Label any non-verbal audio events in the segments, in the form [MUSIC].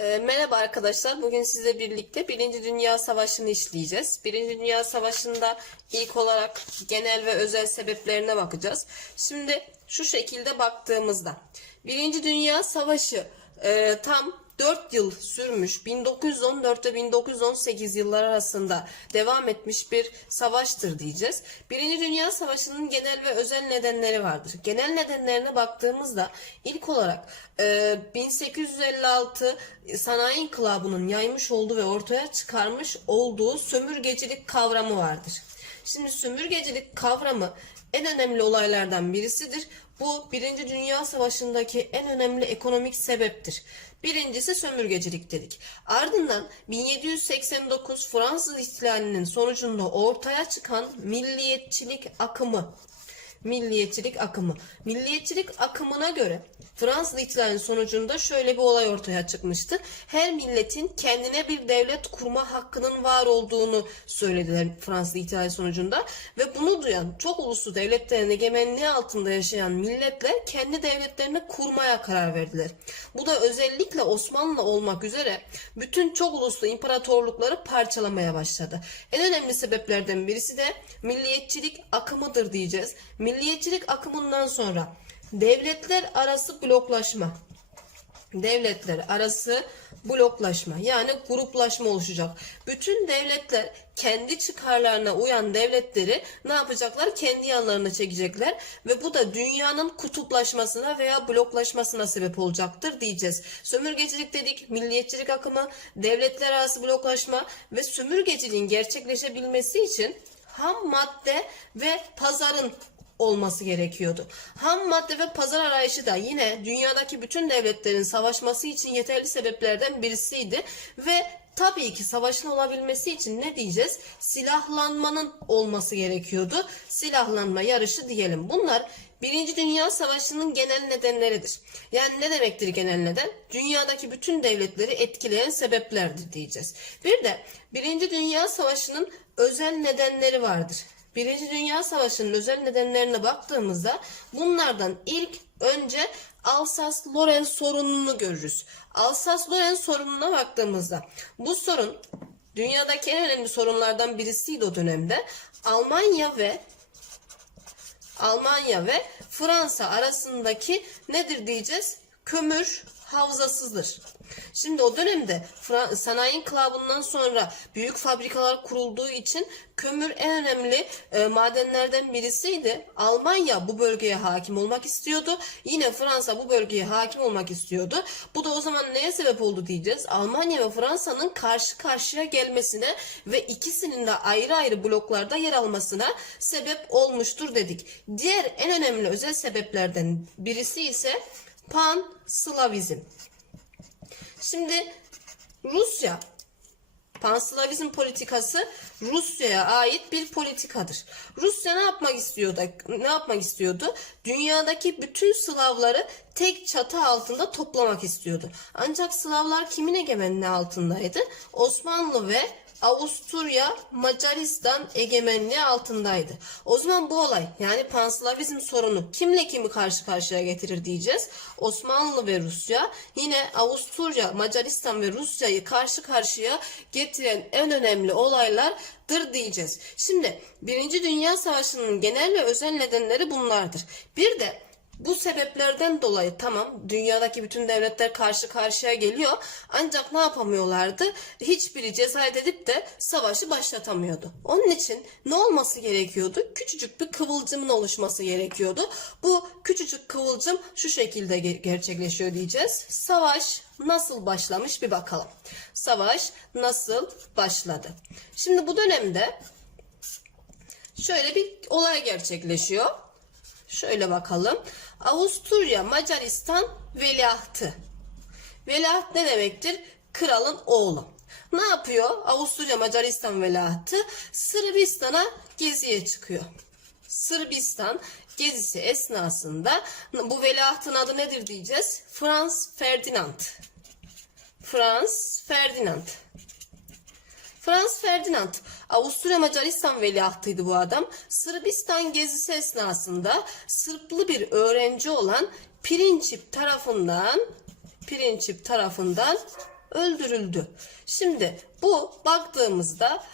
E, merhaba arkadaşlar. Bugün sizle birlikte Birinci Dünya Savaşı'nı işleyeceğiz. Birinci Dünya Savaşı'nda ilk olarak genel ve özel sebeplerine bakacağız. Şimdi şu şekilde baktığımızda Birinci Dünya Savaşı e, tam 4 yıl sürmüş 1914 ve 1918 yıllar arasında devam etmiş bir savaştır diyeceğiz. Birinci Dünya Savaşı'nın genel ve özel nedenleri vardır. Genel nedenlerine baktığımızda ilk olarak e, 1856 Sanayi İnkılabı'nın yaymış olduğu ve ortaya çıkarmış olduğu sömürgecilik kavramı vardır. Şimdi sömürgecilik kavramı en önemli olaylardan birisidir. Bu Birinci Dünya Savaşı'ndaki en önemli ekonomik sebeptir. Birincisi sömürgecilik dedik. Ardından 1789 Fransız ihtilalinin sonucunda ortaya çıkan milliyetçilik akımı milliyetçilik akımı. Milliyetçilik akımına göre Fransız ihtilalinin sonucunda şöyle bir olay ortaya çıkmıştı. Her milletin kendine bir devlet kurma hakkının var olduğunu söylediler Fransız ihtilali sonucunda ve bunu duyan çok uluslu devletlerin egemenliği altında yaşayan milletler kendi devletlerini kurmaya karar verdiler. Bu da özellikle Osmanlı olmak üzere bütün çok uluslu imparatorlukları parçalamaya başladı. En önemli sebeplerden birisi de milliyetçilik akımıdır diyeceğiz. Milliyetçilik akımından sonra devletler arası bloklaşma, devletler arası bloklaşma yani gruplaşma oluşacak. Bütün devletler kendi çıkarlarına uyan devletleri ne yapacaklar? Kendi yanlarına çekecekler ve bu da dünyanın kutuplaşmasına veya bloklaşmasına sebep olacaktır diyeceğiz. Sömürgecilik dedik, milliyetçilik akımı, devletler arası bloklaşma ve sömürgeciliğin gerçekleşebilmesi için ham madde ve pazarın olması gerekiyordu. Ham madde ve pazar arayışı da yine dünyadaki bütün devletlerin savaşması için yeterli sebeplerden birisiydi ve tabii ki savaşın olabilmesi için ne diyeceğiz? Silahlanmanın olması gerekiyordu. Silahlanma yarışı diyelim. Bunlar Birinci Dünya Savaşı'nın genel nedenleridir. Yani ne demektir genel neden? Dünyadaki bütün devletleri etkileyen sebeplerdir diyeceğiz. Bir de Birinci Dünya Savaşı'nın özel nedenleri vardır. Birinci Dünya Savaşı'nın özel nedenlerine baktığımızda bunlardan ilk önce Alsas-Loren sorununu görürüz. Alsas-Loren sorununa baktığımızda bu sorun dünyadaki en önemli sorunlardan birisiydi o dönemde. Almanya ve Almanya ve Fransa arasındaki nedir diyeceğiz? Kömür havzasızdır. Şimdi o dönemde sanayi inkılabından sonra büyük fabrikalar kurulduğu için kömür en önemli e, madenlerden birisiydi. Almanya bu bölgeye hakim olmak istiyordu. Yine Fransa bu bölgeye hakim olmak istiyordu. Bu da o zaman neye sebep oldu diyeceğiz. Almanya ve Fransa'nın karşı karşıya gelmesine ve ikisinin de ayrı ayrı bloklarda yer almasına sebep olmuştur dedik. Diğer en önemli özel sebeplerden birisi ise Pan-Slavizm. Şimdi Rusya Panslavizm politikası Rusya'ya ait bir politikadır. Rusya ne yapmak istiyordu? Ne yapmak istiyordu? Dünyadaki bütün Slavları tek çatı altında toplamak istiyordu. Ancak Slavlar kimin egemenliği altındaydı? Osmanlı ve Avusturya Macaristan egemenliği altındaydı. O zaman bu olay yani Panslavizm sorunu kimle kimi karşı karşıya getirir diyeceğiz. Osmanlı ve Rusya yine Avusturya, Macaristan ve Rusya'yı karşı karşıya getiren en önemli olaylardır diyeceğiz. Şimdi Birinci Dünya Savaşı'nın genel ve özel nedenleri bunlardır. Bir de bu sebeplerden dolayı tamam dünyadaki bütün devletler karşı karşıya geliyor ancak ne yapamıyorlardı? Hiçbiri cesaret edip de savaşı başlatamıyordu. Onun için ne olması gerekiyordu? Küçücük bir kıvılcımın oluşması gerekiyordu. Bu küçücük kıvılcım şu şekilde ge- gerçekleşiyor diyeceğiz. Savaş nasıl başlamış bir bakalım. Savaş nasıl başladı? Şimdi bu dönemde şöyle bir olay gerçekleşiyor. Şöyle bakalım. Avusturya Macaristan veliahtı. Veliaht ne demektir? Kralın oğlu. Ne yapıyor? Avusturya Macaristan veliahtı Sırbistan'a geziye çıkıyor. Sırbistan gezisi esnasında bu veliahtın adı nedir diyeceğiz? Frans Ferdinand. Frans Ferdinand. Frans Ferdinand, Avusturya Macaristan veliahtıydı bu adam. Sırbistan gezisi esnasında Sırplı bir öğrenci olan Princip tarafından Princip tarafından öldürüldü. Şimdi bu baktığımızda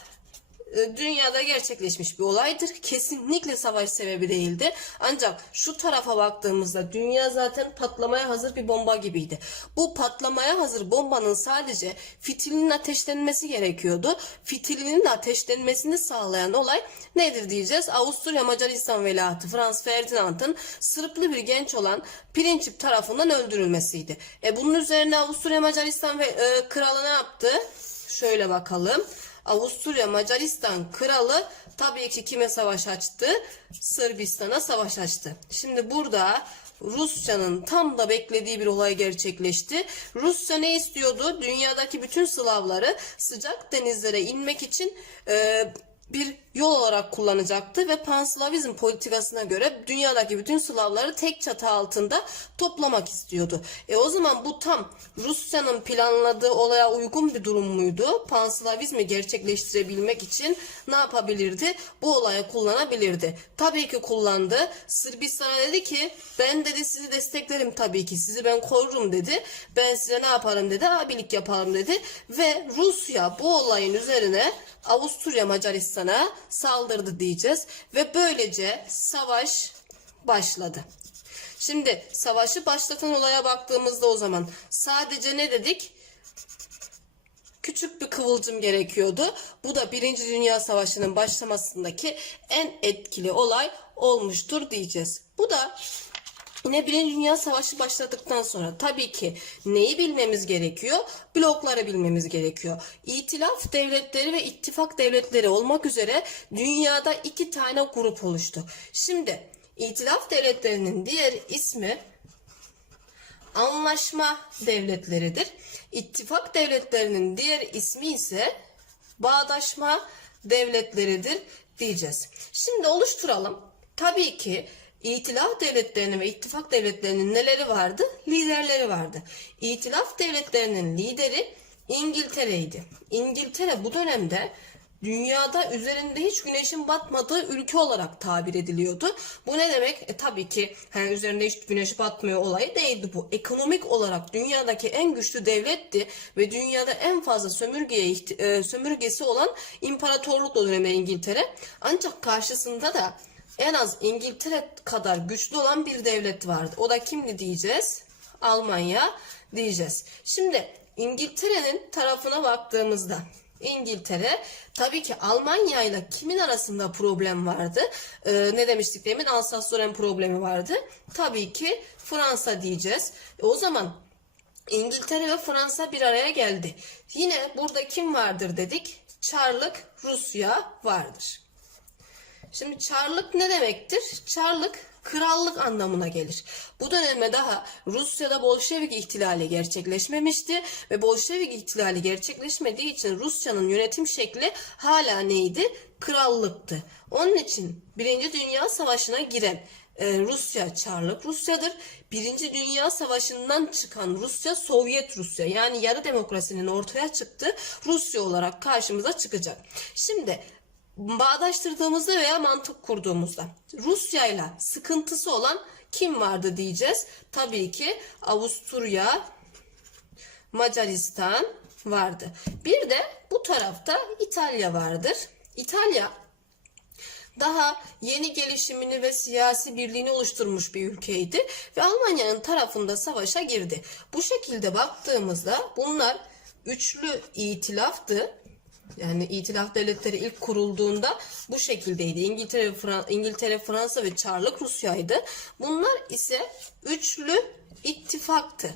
dünyada gerçekleşmiş bir olaydır. Kesinlikle savaş sebebi değildi. Ancak şu tarafa baktığımızda dünya zaten patlamaya hazır bir bomba gibiydi. Bu patlamaya hazır bombanın sadece fitilinin ateşlenmesi gerekiyordu. Fitilinin ateşlenmesini sağlayan olay nedir diyeceğiz? Avusturya Macaristan veliahtı Franz Ferdinand'ın Sırplı bir genç olan Princip tarafından öldürülmesiydi. E bunun üzerine Avusturya Macaristan ve e, kralı ne yaptı? Şöyle bakalım. Avusturya Macaristan kralı tabii ki kime savaş açtı? Sırbistan'a savaş açtı. Şimdi burada Rusya'nın tam da beklediği bir olay gerçekleşti. Rusya ne istiyordu? Dünyadaki bütün Slavları sıcak denizlere inmek için e, bir yol olarak kullanacaktı ve Panslavizm politikasına göre dünyadaki bütün Slavları tek çatı altında toplamak istiyordu. E o zaman bu tam Rusya'nın planladığı olaya uygun bir durum muydu? Panslavizmi gerçekleştirebilmek için ne yapabilirdi? Bu olaya kullanabilirdi. Tabii ki kullandı. Sırbistan'a dedi ki ben dedi sizi desteklerim tabii ki. Sizi ben korurum dedi. Ben size ne yaparım dedi. Abilik yaparım dedi. Ve Rusya bu olayın üzerine Avusturya Macaristan'a saldırdı diyeceğiz ve böylece savaş başladı. Şimdi savaşı başlatan olaya baktığımızda o zaman sadece ne dedik? Küçük bir kıvılcım gerekiyordu. Bu da Birinci Dünya Savaşı'nın başlamasındaki en etkili olay olmuştur diyeceğiz. Bu da Yine Birinci Dünya Savaşı başladıktan sonra tabii ki neyi bilmemiz gerekiyor? Blokları bilmemiz gerekiyor. İtilaf devletleri ve ittifak devletleri olmak üzere dünyada iki tane grup oluştu. Şimdi İtilaf devletlerinin diğer ismi anlaşma devletleridir. İttifak devletlerinin diğer ismi ise bağdaşma devletleridir diyeceğiz. Şimdi oluşturalım. Tabii ki İtilaf devletlerinin ve ittifak devletlerinin neleri vardı? Liderleri vardı. İtilaf devletlerinin lideri İngiltere'ydi. İngiltere bu dönemde dünyada üzerinde hiç güneşin batmadığı ülke olarak tabir ediliyordu. Bu ne demek? E, tabii ki hani üzerinde hiç güneş batmıyor olayı değildi bu. Ekonomik olarak dünyadaki en güçlü devletti ve dünyada en fazla sömürgeye e, sömürgesi olan imparatorluk o dönemi İngiltere. Ancak karşısında da en az İngiltere kadar güçlü olan bir devlet vardı. O da kimdi diyeceğiz? Almanya diyeceğiz. Şimdi İngiltere'nin tarafına baktığımızda İngiltere tabii ki Almanya ile kimin arasında problem vardı? Ee, ne demiştik demin? Alsas-Lorraine problemi vardı. Tabii ki Fransa diyeceğiz. E, o zaman İngiltere ve Fransa bir araya geldi. Yine burada kim vardır dedik? Çarlık Rusya vardır. Şimdi çarlık ne demektir? Çarlık krallık anlamına gelir. Bu döneme daha Rusya'da Bolşevik ihtilali gerçekleşmemişti ve Bolşevik ihtilali gerçekleşmediği için Rusya'nın yönetim şekli hala neydi? Krallıktı. Onun için Birinci Dünya Savaşı'na giren e, Rusya Çarlık Rusya'dır. Birinci Dünya Savaşı'ndan çıkan Rusya Sovyet Rusya yani yarı demokrasinin ortaya çıktığı Rusya olarak karşımıza çıkacak. Şimdi bağdaştırdığımızda veya mantık kurduğumuzda Rusya ile sıkıntısı olan kim vardı diyeceğiz. Tabii ki Avusturya, Macaristan vardı. Bir de bu tarafta İtalya vardır. İtalya daha yeni gelişimini ve siyasi birliğini oluşturmuş bir ülkeydi ve Almanya'nın tarafında savaşa girdi. Bu şekilde baktığımızda bunlar üçlü itilaftı. Yani itilaf devletleri ilk kurulduğunda bu şekildeydi. İngiltere, Fran İngiltere, Fransa ve Çarlık Rusya'ydı. Bunlar ise üçlü ittifaktı.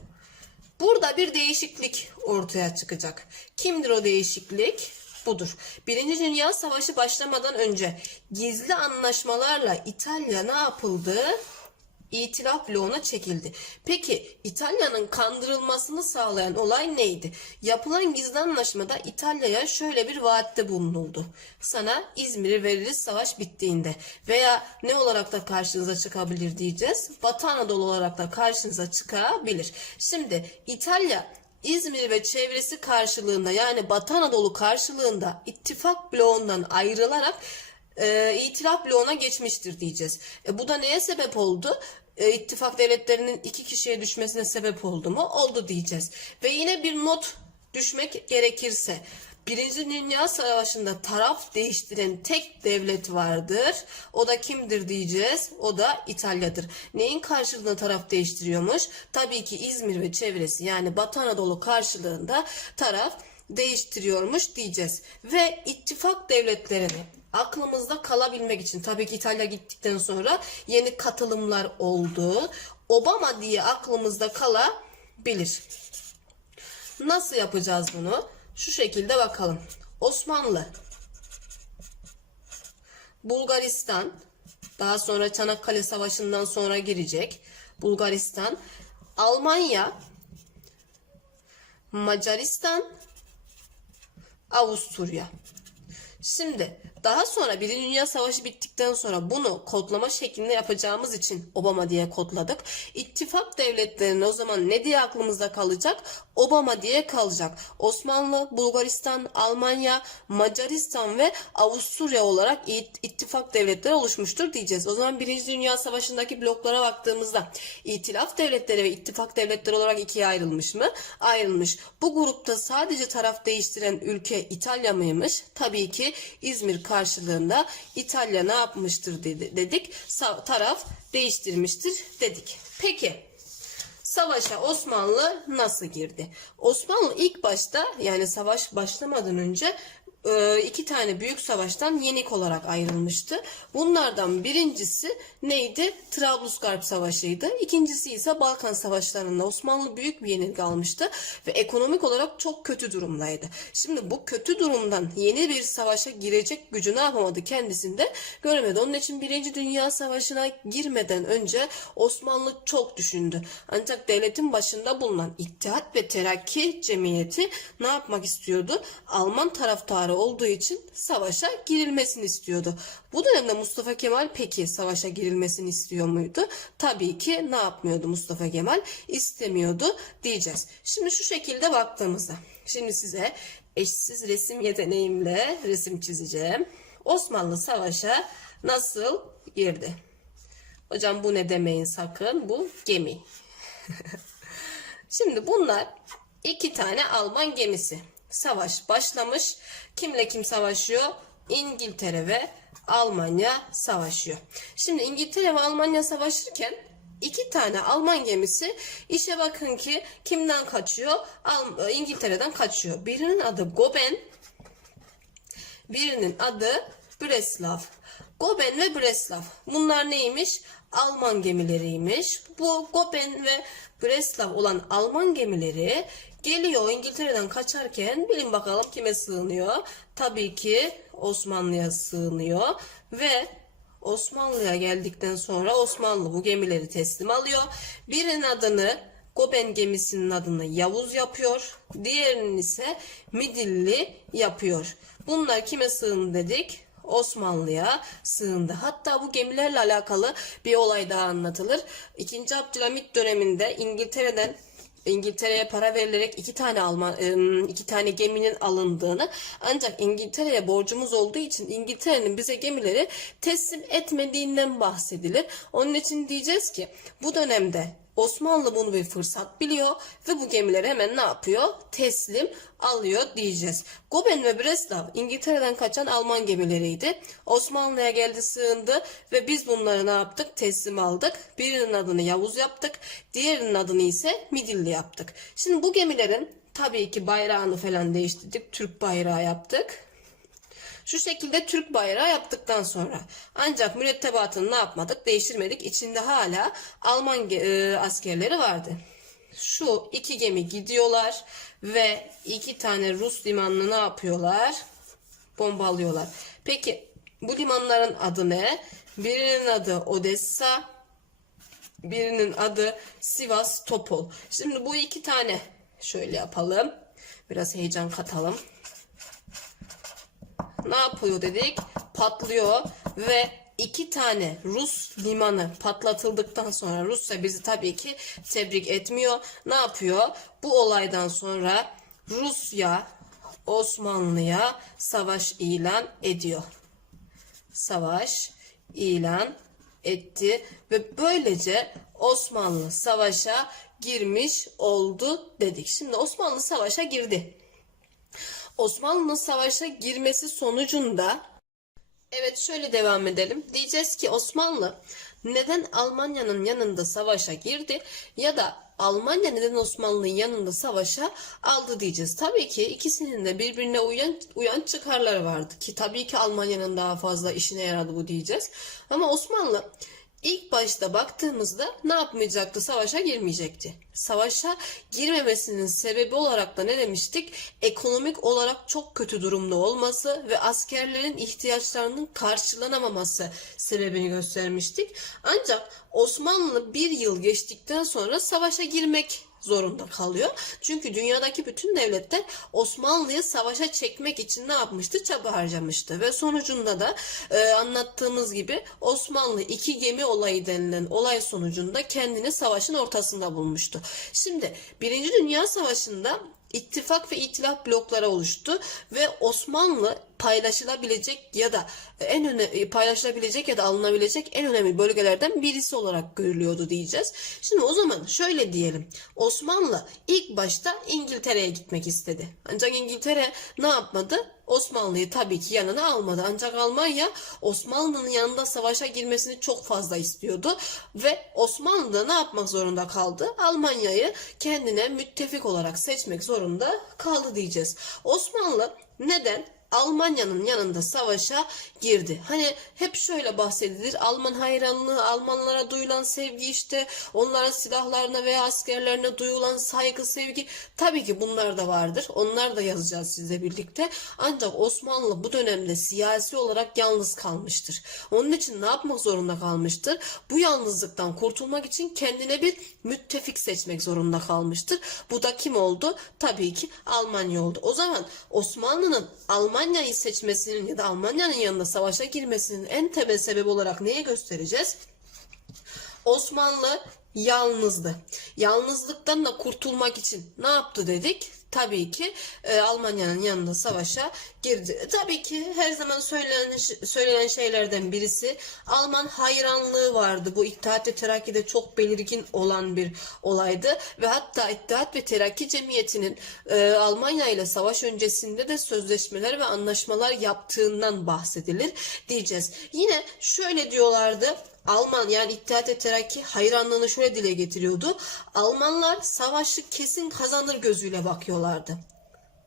Burada bir değişiklik ortaya çıkacak. Kimdir o değişiklik? Budur. Birinci Dünya Savaşı başlamadan önce gizli anlaşmalarla İtalya ne yapıldı? İtilaf bloğuna çekildi. Peki İtalya'nın kandırılmasını sağlayan olay neydi? Yapılan gizli anlaşmada İtalya'ya şöyle bir vaatte bulunuldu. Sana İzmir'i veririz savaş bittiğinde. Veya ne olarak da karşınıza çıkabilir diyeceğiz. Batı Anadolu olarak da karşınıza çıkabilir. Şimdi İtalya İzmir ve çevresi karşılığında yani Batı Anadolu karşılığında ittifak bloğundan ayrılarak e, itilaf bloğuna geçmiştir diyeceğiz. E, bu da neye sebep oldu? E, ittifak devletlerinin iki kişiye düşmesine sebep oldu mu? Oldu diyeceğiz. Ve yine bir not düşmek gerekirse Birinci Dünya Savaşı'nda taraf değiştiren tek devlet vardır. O da kimdir diyeceğiz. O da İtalya'dır. Neyin karşılığında taraf değiştiriyormuş? Tabii ki İzmir ve çevresi yani Batı Anadolu karşılığında taraf değiştiriyormuş diyeceğiz. Ve ittifak devletlerini aklımızda kalabilmek için tabii ki İtalya gittikten sonra yeni katılımlar oldu. Obama diye aklımızda kalabilir. Nasıl yapacağız bunu? Şu şekilde bakalım. Osmanlı, Bulgaristan, daha sonra Çanakkale Savaşı'ndan sonra girecek. Bulgaristan, Almanya, Macaristan, Avusturya. Şimdi daha sonra Birinci Dünya Savaşı bittikten sonra bunu kodlama şeklinde yapacağımız için Obama diye kodladık. İttifak devletlerinin o zaman ne diye aklımızda kalacak? Obama diye kalacak. Osmanlı, Bulgaristan, Almanya, Macaristan ve Avusturya olarak it- ittifak devletleri oluşmuştur diyeceğiz. O zaman Birinci Dünya Savaşı'ndaki bloklara baktığımızda itilaf devletleri ve ittifak devletleri olarak ikiye ayrılmış mı? Ayrılmış. Bu grupta sadece taraf değiştiren ülke İtalya mıymış? Tabii ki İzmir karşılığında İtalya ne yapmıştır dedi, dedik. Taraf değiştirmiştir dedik. Peki savaşa Osmanlı nasıl girdi? Osmanlı ilk başta yani savaş başlamadan önce iki tane büyük savaştan yenik olarak ayrılmıştı. Bunlardan birincisi neydi? Trablusgarp Savaşı'ydı. İkincisi ise Balkan Savaşları'nda Osmanlı büyük bir yenilgi almıştı ve ekonomik olarak çok kötü durumdaydı. Şimdi bu kötü durumdan yeni bir savaşa girecek gücü ne yapamadı kendisinde göremedi. Onun için Birinci Dünya Savaşı'na girmeden önce Osmanlı çok düşündü. Ancak devletin başında bulunan İttihat ve Terakki Cemiyeti ne yapmak istiyordu? Alman taraftarı olduğu için savaşa girilmesini istiyordu. Bu dönemde Mustafa Kemal peki savaşa girilmesini istiyor muydu? Tabii ki ne yapmıyordu Mustafa Kemal? İstemiyordu diyeceğiz. Şimdi şu şekilde baktığımızda. Şimdi size eşsiz resim yeteneğimle resim çizeceğim. Osmanlı savaşa nasıl girdi? Hocam bu ne demeyin sakın. Bu gemi. [LAUGHS] Şimdi bunlar iki tane Alman gemisi. Savaş başlamış. Kimle kim savaşıyor? İngiltere ve Almanya savaşıyor. Şimdi İngiltere ve Almanya savaşırken iki tane Alman gemisi işe bakın ki kimden kaçıyor? Al- İngiltere'den kaçıyor. Birinin adı Goben, Birinin adı Breslav. Goben ve Breslav. Bunlar neymiş? Alman gemileriymiş. Bu Goben ve Breslav olan Alman gemileri geliyor İngiltere'den kaçarken bilin bakalım kime sığınıyor? Tabii ki Osmanlı'ya sığınıyor ve Osmanlı'ya geldikten sonra Osmanlı bu gemileri teslim alıyor. Birinin adını Goben gemisinin adını Yavuz yapıyor. Diğerinin ise Midilli yapıyor. Bunlar kime sığındı dedik? Osmanlı'ya sığındı. Hatta bu gemilerle alakalı bir olay daha anlatılır. İkinci Abdülhamit döneminde İngiltere'den İngiltere'ye para verilerek iki tane Alman iki tane geminin alındığını ancak İngiltere'ye borcumuz olduğu için İngiltere'nin bize gemileri teslim etmediğinden bahsedilir. Onun için diyeceğiz ki bu dönemde Osmanlı bunu bir fırsat biliyor ve bu gemileri hemen ne yapıyor? Teslim alıyor diyeceğiz. Goben ve Breslav İngiltere'den kaçan Alman gemileriydi. Osmanlı'ya geldi sığındı ve biz bunları ne yaptık? Teslim aldık. Birinin adını Yavuz yaptık. Diğerinin adını ise Midilli yaptık. Şimdi bu gemilerin tabii ki bayrağını falan değiştirdik. Türk bayrağı yaptık. Şu şekilde Türk bayrağı yaptıktan sonra ancak mürettebatını ne yapmadık? Değiştirmedik. İçinde hala Alman e, askerleri vardı. Şu iki gemi gidiyorlar ve iki tane Rus limanını ne yapıyorlar? Bombalıyorlar. Peki bu limanların adı ne? Birinin adı Odessa, birinin adı Sivas Topol. Şimdi bu iki tane şöyle yapalım. Biraz heyecan katalım ne yapıyor dedik? Patlıyor ve iki tane Rus limanı patlatıldıktan sonra Rusya bizi tabii ki tebrik etmiyor. Ne yapıyor? Bu olaydan sonra Rusya Osmanlı'ya savaş ilan ediyor. Savaş ilan etti ve böylece Osmanlı savaşa girmiş oldu dedik. Şimdi Osmanlı savaşa girdi. Osmanlı'nın savaşa girmesi sonucunda Evet şöyle devam edelim. Diyeceğiz ki Osmanlı neden Almanya'nın yanında savaşa girdi ya da Almanya neden Osmanlı'nın yanında savaşa aldı diyeceğiz. Tabii ki ikisinin de birbirine uyan, uyan çıkarları vardı ki tabii ki Almanya'nın daha fazla işine yaradı bu diyeceğiz. Ama Osmanlı İlk başta baktığımızda ne yapmayacaktı? Savaşa girmeyecekti. Savaşa girmemesinin sebebi olarak da ne demiştik? Ekonomik olarak çok kötü durumda olması ve askerlerin ihtiyaçlarının karşılanamaması sebebini göstermiştik. Ancak Osmanlı bir yıl geçtikten sonra savaşa girmek zorunda kalıyor. Çünkü dünyadaki bütün devletler Osmanlı'yı savaşa çekmek için ne yapmıştı? Çaba harcamıştı. Ve sonucunda da e, anlattığımız gibi Osmanlı iki gemi olayı denilen olay sonucunda kendini savaşın ortasında bulmuştu. Şimdi Birinci Dünya Savaşı'nda ittifak ve itilaf bloklara oluştu ve Osmanlı paylaşılabilecek ya da en öne paylaşılabilecek ya da alınabilecek en önemli bölgelerden birisi olarak görülüyordu diyeceğiz. Şimdi o zaman şöyle diyelim. Osmanlı ilk başta İngiltere'ye gitmek istedi. Ancak İngiltere ne yapmadı? Osmanlı'yı tabii ki yanına almadı. Ancak Almanya Osmanlı'nın yanında savaşa girmesini çok fazla istiyordu. Ve Osmanlı da ne yapmak zorunda kaldı? Almanya'yı kendine müttefik olarak seçmek zorunda kaldı diyeceğiz. Osmanlı neden? Almanya'nın yanında savaşa girdi. Hani hep şöyle bahsedilir. Alman hayranlığı, Almanlara duyulan sevgi işte onların silahlarına veya askerlerine duyulan saygı, sevgi tabii ki bunlar da vardır. Onlar da yazacağız sizle birlikte. Ancak Osmanlı bu dönemde siyasi olarak yalnız kalmıştır. Onun için ne yapmak zorunda kalmıştır? Bu yalnızlıktan kurtulmak için kendine bir müttefik seçmek zorunda kalmıştır. Bu da kim oldu? Tabii ki Almanya oldu. O zaman Osmanlı'nın Almanya'yı seçmesinin ya da Almanya'nın yanında savaşa girmesinin en temel sebebi olarak neye göstereceğiz? Osmanlı yalnızdı. Yalnızlıktan da kurtulmak için ne yaptı dedik? Tabii ki e, Almanya'nın yanında savaşa girdi. Tabii ki her zaman söylenen söylenen şeylerden birisi Alman hayranlığı vardı. Bu İttihat ve Terakki'de çok belirgin olan bir olaydı ve hatta İttihat ve Terakki Cemiyeti'nin e, Almanya ile savaş öncesinde de sözleşmeler ve anlaşmalar yaptığından bahsedilir diyeceğiz. Yine şöyle diyorlardı. Alman yani İttihat ve Terakki hayranlığını şöyle dile getiriyordu. Almanlar savaşı kesin kazanır gözüyle bakıyorlardı.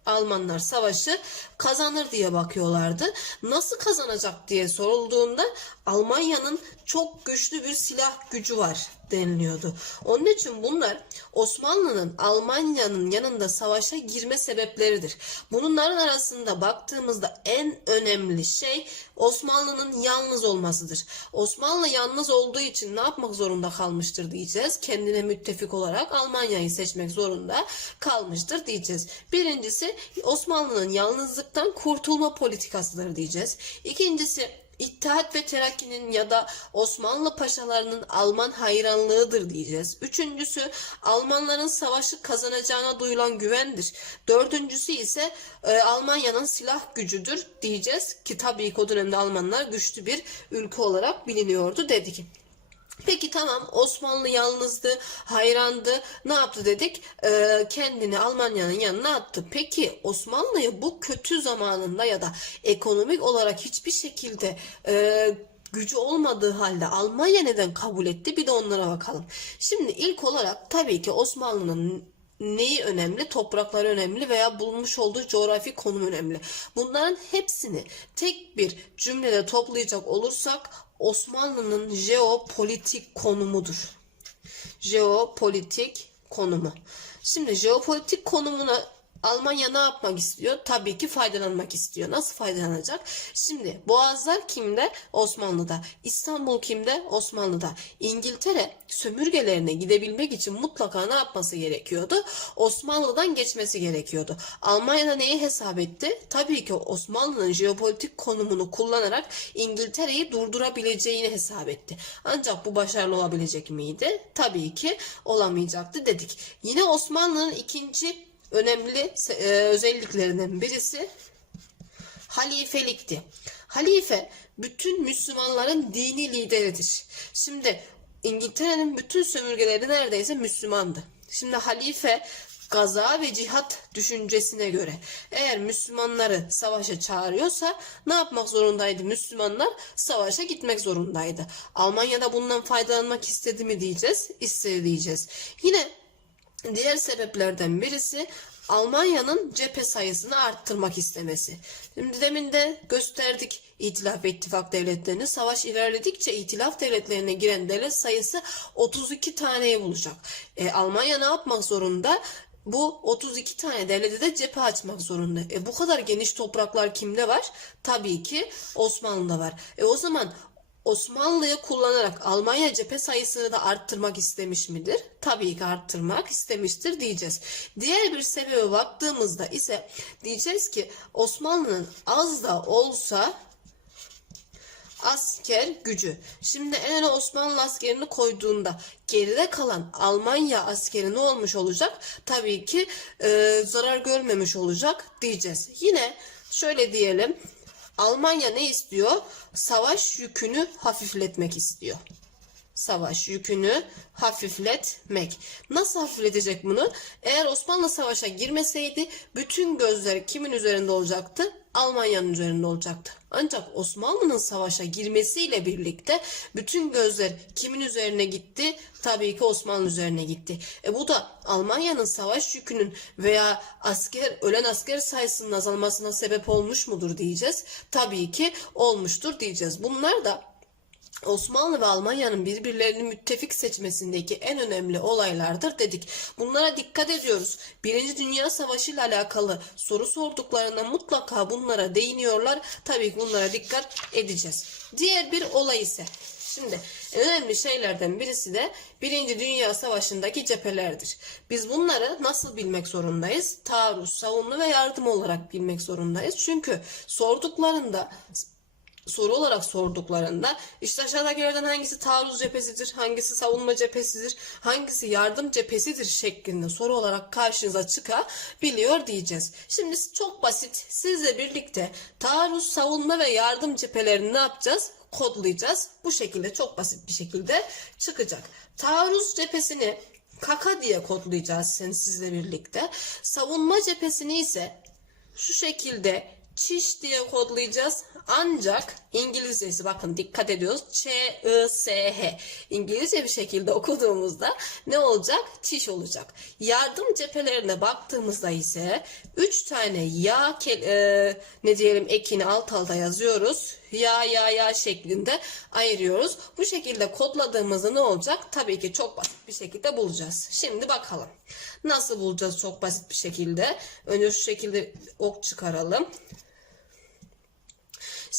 Almanlar savaşı kazanır diye bakıyorlardı. Nasıl kazanacak diye sorulduğunda Almanya'nın çok güçlü bir silah gücü var deniliyordu. Onun için bunlar Osmanlı'nın Almanya'nın yanında savaşa girme sebepleridir. Bunların arasında baktığımızda en önemli şey Osmanlı'nın yalnız olmasıdır. Osmanlı yalnız olduğu için ne yapmak zorunda kalmıştır diyeceğiz. Kendine müttefik olarak Almanya'yı seçmek zorunda kalmıştır diyeceğiz. Birincisi Osmanlı'nın yalnızlıktan kurtulma politikasıdır diyeceğiz. İkincisi İttihat ve Terakki'nin ya da Osmanlı paşalarının Alman hayranlığıdır diyeceğiz. Üçüncüsü Almanların savaşı kazanacağına duyulan güvendir. Dördüncüsü ise e, Almanya'nın silah gücüdür diyeceğiz ki tabii ki o dönemde Almanlar güçlü bir ülke olarak biliniyordu dedik. Peki tamam Osmanlı yalnızdı, hayrandı. Ne yaptı dedik? Ee, kendini Almanya'nın yanına attı. Peki Osmanlı'yı bu kötü zamanında ya da ekonomik olarak hiçbir şekilde e, gücü olmadığı halde Almanya neden kabul etti? Bir de onlara bakalım. Şimdi ilk olarak tabii ki Osmanlı'nın neyi önemli? Toprakları önemli veya bulunmuş olduğu coğrafi konum önemli. Bunların hepsini tek bir cümlede toplayacak olursak Osmanlı'nın jeopolitik konumudur. Jeopolitik konumu. Şimdi jeopolitik konumuna Almanya ne yapmak istiyor? Tabii ki faydalanmak istiyor. Nasıl faydalanacak? Şimdi Boğazlar kimde? Osmanlı'da. İstanbul kimde? Osmanlı'da. İngiltere sömürgelerine gidebilmek için mutlaka ne yapması gerekiyordu? Osmanlı'dan geçmesi gerekiyordu. Almanya'da neyi hesap etti? Tabii ki Osmanlı'nın jeopolitik konumunu kullanarak İngiltere'yi durdurabileceğini hesap etti. Ancak bu başarılı olabilecek miydi? Tabii ki olamayacaktı dedik. Yine Osmanlı'nın ikinci önemli e, özelliklerinden birisi halifelikti. Halife bütün Müslümanların dini lideridir. Şimdi İngiltere'nin bütün sömürgeleri neredeyse Müslümandı. Şimdi halife gaza ve cihat düşüncesine göre eğer Müslümanları savaşa çağırıyorsa ne yapmak zorundaydı? Müslümanlar savaşa gitmek zorundaydı. Almanya'da bundan faydalanmak istedi mi diyeceğiz? İstedi diyeceğiz. Yine diğer sebeplerden birisi Almanya'nın cephe sayısını arttırmak istemesi. Şimdi demin de gösterdik İtilaf ve İttifak devletlerini. Savaş ilerledikçe İtilaf devletlerine giren devlet sayısı 32 taneye bulacak. E, Almanya ne yapmak zorunda? Bu 32 tane devlete de cephe açmak zorunda. E, bu kadar geniş topraklar kimde var? Tabii ki Osmanlı'da var. E, o zaman Osmanlı'yı kullanarak Almanya cephe sayısını da arttırmak istemiş midir? Tabii ki arttırmak istemiştir diyeceğiz. Diğer bir sebebe baktığımızda ise diyeceğiz ki Osmanlı'nın az da olsa asker gücü. Şimdi en öne Osmanlı askerini koyduğunda geride kalan Almanya askeri ne olmuş olacak? Tabii ki e, zarar görmemiş olacak diyeceğiz. Yine şöyle diyelim. Almanya ne istiyor? Savaş yükünü hafifletmek istiyor. Savaş yükünü hafifletmek. Nasıl hafifletecek bunu? Eğer Osmanlı savaşa girmeseydi bütün gözler kimin üzerinde olacaktı? Almanya'nın üzerinde olacaktı. Ancak Osmanlı'nın savaşa girmesiyle birlikte bütün gözler kimin üzerine gitti? Tabii ki Osmanlı üzerine gitti. E bu da Almanya'nın savaş yükünün veya asker ölen asker sayısının azalmasına sebep olmuş mudur diyeceğiz. Tabii ki olmuştur diyeceğiz. Bunlar da Osmanlı ve Almanya'nın birbirlerini müttefik seçmesindeki en önemli olaylardır dedik. Bunlara dikkat ediyoruz. Birinci Dünya Savaşı ile alakalı soru sorduklarında mutlaka bunlara değiniyorlar. Tabii ki bunlara dikkat edeceğiz. Diğer bir olay ise Şimdi önemli şeylerden birisi de Birinci Dünya Savaşı'ndaki cephelerdir. Biz bunları nasıl bilmek zorundayız? Taarruz, savunma ve yardım olarak bilmek zorundayız. Çünkü sorduklarında soru olarak sorduklarında işte aşağıdakilerden hangisi taarruz cephesidir, hangisi savunma cephesidir, hangisi yardım cephesidir şeklinde soru olarak karşınıza çıkabiliyor diyeceğiz. Şimdi çok basit sizle birlikte taarruz, savunma ve yardım cephelerini ne yapacağız? Kodlayacağız. Bu şekilde çok basit bir şekilde çıkacak. Taarruz cephesini kaka diye kodlayacağız sen sizle birlikte. Savunma cephesini ise şu şekilde çiş diye kodlayacağız. Ancak İngilizcesi bakın dikkat ediyoruz. Ç, I, S, H. İngilizce bir şekilde okuduğumuzda ne olacak? Çiş olacak. Yardım cephelerine baktığımızda ise 3 tane ya e, ne diyelim ekini alt alta yazıyoruz. Ya ya ya şeklinde ayırıyoruz. Bu şekilde kodladığımızda ne olacak? Tabii ki çok basit bir şekilde bulacağız. Şimdi bakalım. Nasıl bulacağız çok basit bir şekilde? Önce şu şekilde ok çıkaralım.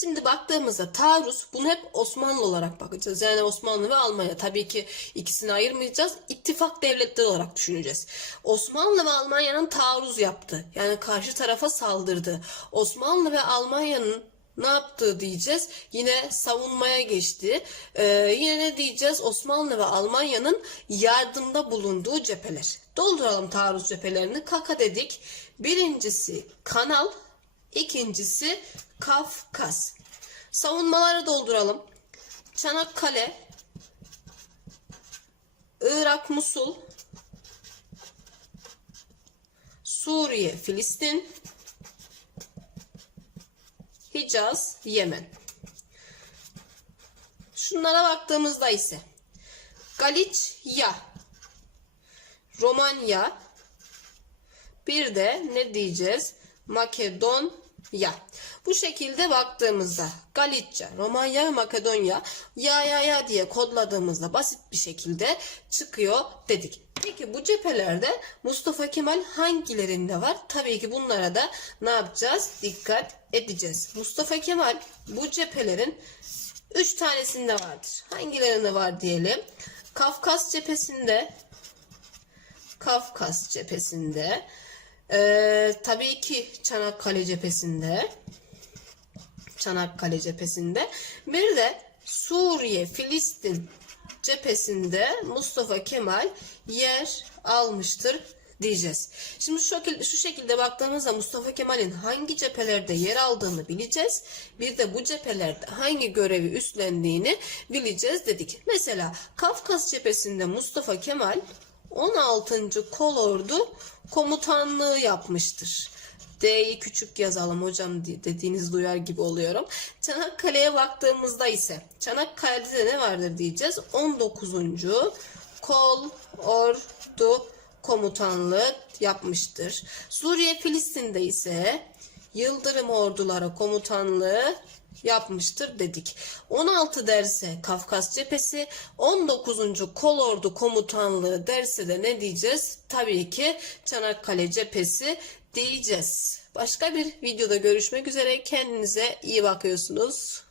Şimdi baktığımızda taarruz bunu hep Osmanlı olarak bakacağız. Yani Osmanlı ve Almanya. Tabii ki ikisini ayırmayacağız. İttifak devletleri olarak düşüneceğiz. Osmanlı ve Almanya'nın taarruz yaptı. Yani karşı tarafa saldırdı. Osmanlı ve Almanya'nın ne yaptığı diyeceğiz. Yine savunmaya geçti. Ee, yine ne diyeceğiz? Osmanlı ve Almanya'nın yardımda bulunduğu cepheler. Dolduralım taarruz cephelerini. Kaka dedik. Birincisi kanal. ikincisi Kafkas. Savunmaları dolduralım. Çanakkale, Irak, Musul, Suriye, Filistin, Hicaz, Yemen. Şunlara baktığımızda ise Galicia, Romanya, bir de ne diyeceğiz? Makedonya. Bu şekilde baktığımızda Galicia, Romanya ve Makedonya ya ya ya diye kodladığımızda basit bir şekilde çıkıyor dedik. Peki bu cephelerde Mustafa Kemal hangilerinde var? Tabii ki bunlara da ne yapacağız? Dikkat edeceğiz. Mustafa Kemal bu cephelerin 3 tanesinde vardır. Hangilerinde var diyelim? Kafkas cephesinde Kafkas cephesinde ee, tabii ki Çanakkale cephesinde Çanakkale cephesinde bir de Suriye Filistin cephesinde Mustafa Kemal yer almıştır diyeceğiz. Şimdi şu şu şekilde baktığımızda Mustafa Kemal'in hangi cephelerde yer aldığını bileceğiz. Bir de bu cephelerde hangi görevi üstlendiğini bileceğiz dedik. Mesela Kafkas cephesinde Mustafa Kemal 16. Kolordu komutanlığı yapmıştır. D'yi küçük yazalım hocam di- dediğiniz duyar gibi oluyorum. Çanakkale'ye baktığımızda ise Çanakkale'de ne vardır diyeceğiz. 19. Kol Ordu komutanlığı yapmıştır. Suriye Filistin'de ise Yıldırım ordulara komutanlığı yapmıştır dedik. 16 derse Kafkas cephesi, 19. Kolordu komutanlığı derse de ne diyeceğiz? Tabii ki Çanakkale cephesi diyeceğiz. Başka bir videoda görüşmek üzere. Kendinize iyi bakıyorsunuz.